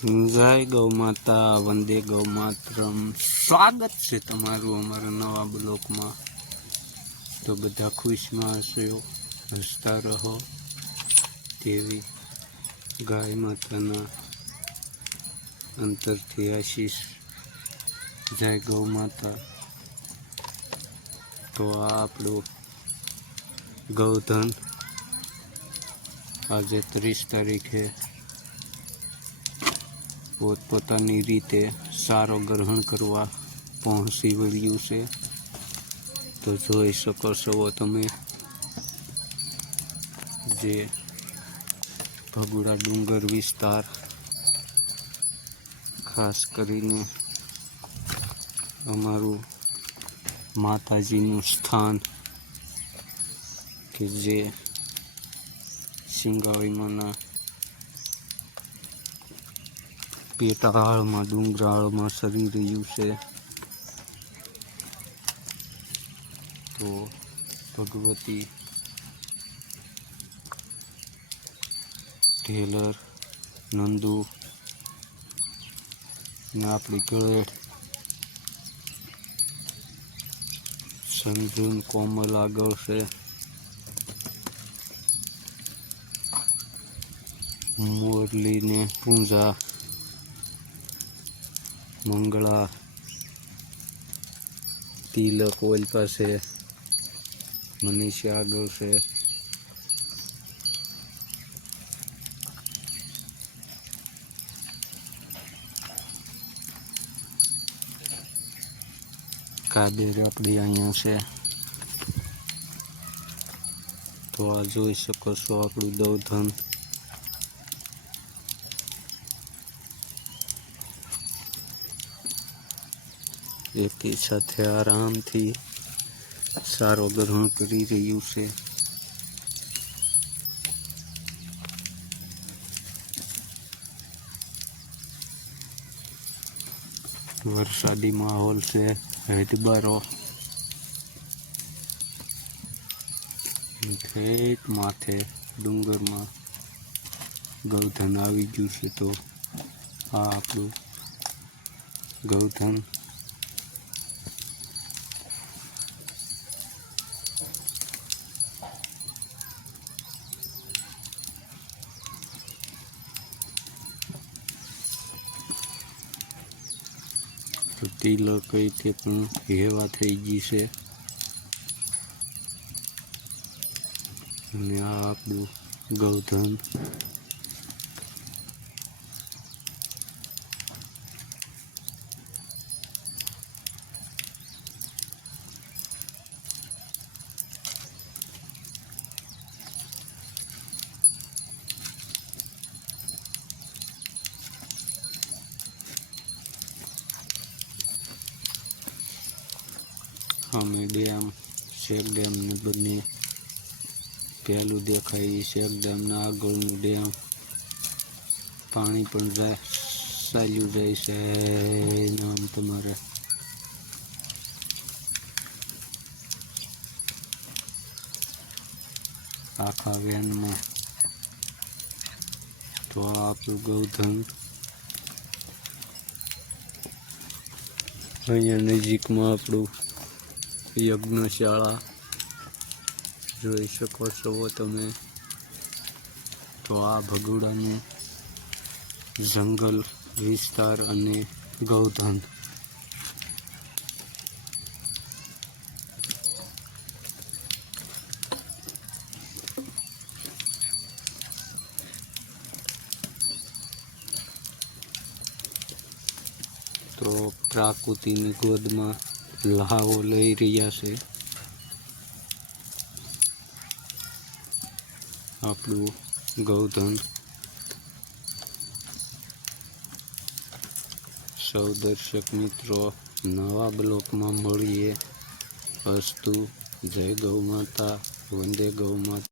જય ગૌ માતા, વંદે ગૌ માતરમ। સ્વાગત છે તમારું અમારા નવા બ્લોકમાં। તો બધા ખુશમાં હશો, હસતા રહો તેવી ગાય માતાના અંતરથી આશીષ। જય ગૌ માતા। તો આ આપણું ગૌધન આજે 30 તારીખે પોતપોતાની રીતે સારો ગ્રહણ કરવા પહોંચી વળ્યું છે। તો જોઈ શકો છો તમે જે ભગુડા ડુંગર વિસ્તાર, ખાસ કરીને અમારું માતાજીનું સ્થાન કે જે સિંગાવીમાના પેટાળમાં ડુંગરાળમાં સરી રહ્યું છે। તો ભગવતી ઢેલર નંદુ ને આપણી ગળેડ સંજુન કોમલ આગળ છે। મોરલી ને પૂંજા મંગળા તિલક ઓલ પાસે મનીષા આગળ છે। કાબેર આપણી અહીંયા છે। તો આ જોઈ શકો છો આપણું દૌધન એકી સાથે આરામથી સારો ગ્રહણ કરી રહ્યું છે। વરસાદી માહોલ છે। હેડબારો ઠેઠ માથે ડુંગરમાં ગૌધન આવી ગયું છે। તો આ આપણું ગૌધન તો તિલક કઈ તે પણ હેવા થઈ ગઈ છે। અને આ આપણું ગૌધન અમે ડેમ શેક ડેમ ને બંને પહેલું દેખાય શેક ડેમના આગળનું ડેમ પાણી પણ ચાલ્યું જાય છે। નામ તમારે આખા વેનમાં। તો આ આપણું ગૌધન અહીંયા નજીકમાં આપણું યજ્ઞશાળા જોઈ શકો છો તમે। તો આ ભગુડાનું જંગલ વિસ્તાર અને ગૌધન તો પ્રકૃતિની ગોદમાં લહાવો લઈ રહ્યા છે આપણું ગૌધન। સૌ દર્શક મિત્રો નવા બ્લોકમાં મળીએ। અસ્તુ જય ગૌ માતા, વંદે ગૌ માતા।